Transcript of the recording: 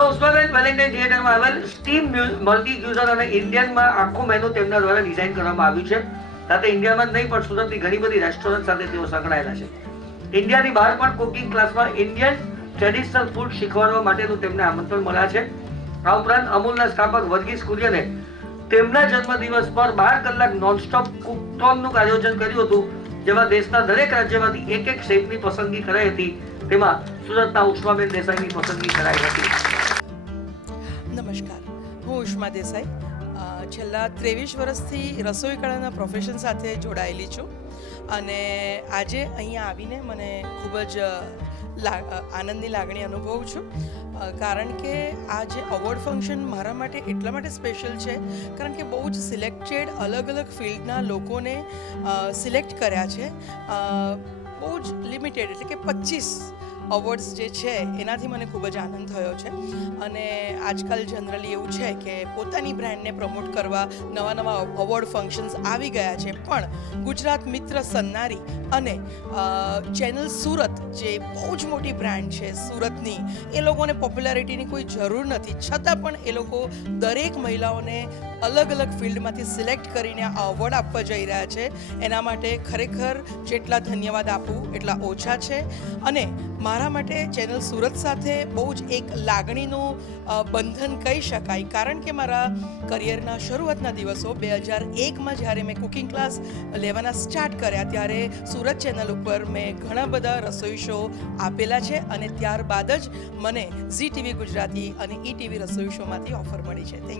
તેમના દ્વારા ડિઝાઇન ઇન્ડિયામાં સુરતની ઘણી બધી રેસ્ટોરન્ટ સાથે તેઓ સંકળાયેલા છે. ઇન્ડિયાની બહાર પણ કુકિંગ ક્લાસમાં ઇન્ડિયન ટ્રેડિશનલ ફૂડ શીખવાડવા માટેનું તેમને આમંત્રણ મળ્યા છે. આ ઉપરાંત અમૂલના સ્થાપક વર્ગીસ કુરિયને તેમના જન્મદિવસ પર બાર કલાક નોનસ્ટોપ કુકથોનનું આયોજન કર્યું હતું. જેમાં દેશના દરેક રાજ્યમાંથી એક એક શેફની પસંદગી કરાઈ હતી, તેમાં સુરતના ઉષ્માબેન દેસાઈની પસંદગી કરાઈ હતી. નમસ્કાર. હું ઉષ્મા દેસાઈ. છેલ્લા ત્રેવીસ વર્ષથી રસોઈ કળાના પ્રોફેશન સાથે જોડાયેલી છું. અને આજે અહીંયા આવીને મને ખૂબ જ આનંદની લાગણી અનુભવું છું. કારણ કે આ જે અવોર્ડ ફંક્શન મારા માટે એટલા માટે સ્પેશિયલ છે, કારણ કે બહુ જ સિલેક્ટેડ અલગ અલગ ફિલ્ડના લોકોને સિલેક્ટ કર્યા છે. બહુ જ લિમિટેડ એટલે કે પચીસ અવોર્ડ્સ જે છે, એનાથી મને ખૂબ જ આનંદ થયો છે. અને આજકાલ જનરલી એવું છે કે પોતાની બ્રાન્ડને પ્રમોટ કરવા નવા નવા અવોર્ડ ફંક્શન્સ આવી ગયા છે. પણ ગુજરાત મિત્ર સન્નારી અને ચેનલ સુરત જે બહુ જ મોટી બ્રાન્ડ છે સુરતની, એ લોકોને પોપ્યુલારિટીની કોઈ જરૂર નથી. છતાં પણ એ લોકો દરેક મહિલાઓને અલગ અલગ ફિલ્ડમાંથી સિલેક્ટ કરીને આ અવોર્ડ આપવા જઈ રહ્યા છે. એના માટે ખરેખર જેટલા ધન્યવાદ આપું, એટલા ઓછા છે. અને મારા માટે ચેનલ સુરત સાથે બહુ જ એક લાગણીનું બંધન કહી શકાય. કારણ કે મારા કરિયરના શરૂઆતના દિવસો બે હજાર એકમાં જ્યારે મેં કુકિંગ ક્લાસ લેવાના સ્ટાર્ટ કર્યા, ત્યારે સુરત ચેનલ ઉપર મેં ઘણા બધા રસોઈ શો આપેલા છે અને ત્યારબાદ જ મને ઝી ટીવી ગુજરાતી અને ઈ ટીવી રસોઈ શોમાંથી ઓફર મળી છે.